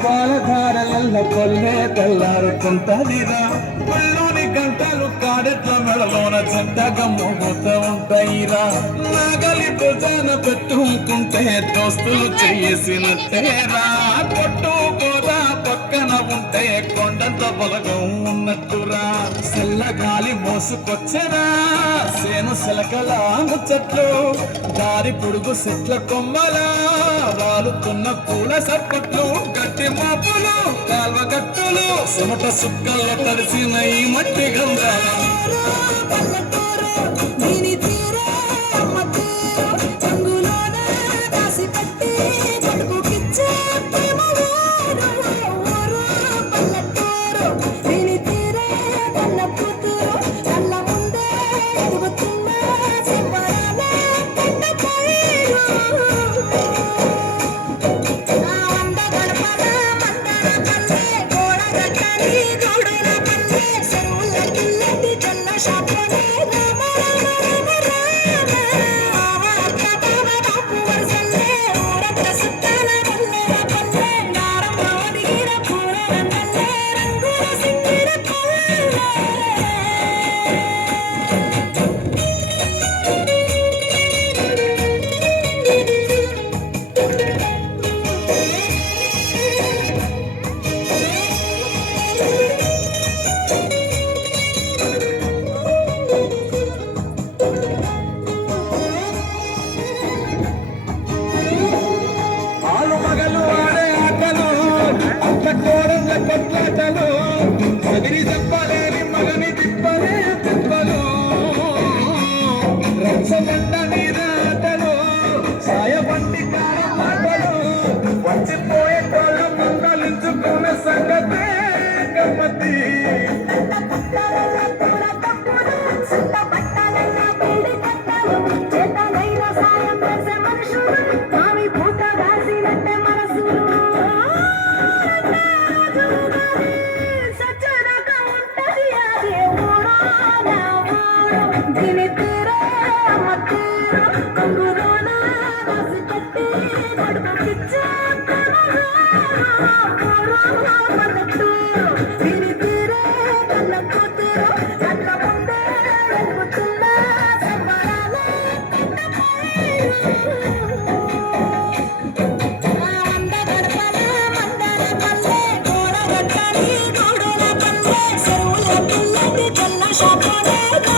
పాలధారల కొల్లే తెల్లారుతుంటదిరా పళ్ళోని గంటలు కాడెట్ల మెడలోన చెట్టగా మోగుతూ ఉంటాయిరా నాగలి భుజాన పెట్టుకుంటే దోస్తులు చేసినట్టేరా కొట్టుకోరా పక్కన ఉంటే కొండంత బలగం ఉన్నట్టురా సెల్లగాలి మోసుకొచ్చరా సేను సెలకలా ముచ్చట్లు దారి పొడుగు చెట్ల కొమ్మలా వాలుతున్న పూల సప్పట్లు గట్టి మాపులు కాల్వ గట్టులు చెమట సుక్కల్లో తడిసిన ఈ మట్టి గంధాల కొట్లాటలు మగని చెప్పలేని మగని తిప్పలే తిప్పలు రచ్చబండ నీరాటలు సాయబండి కారమాటలు వచ్చిపోయే కోళ్ళ మందలించుకునే సంగతే గమ్మతి Shop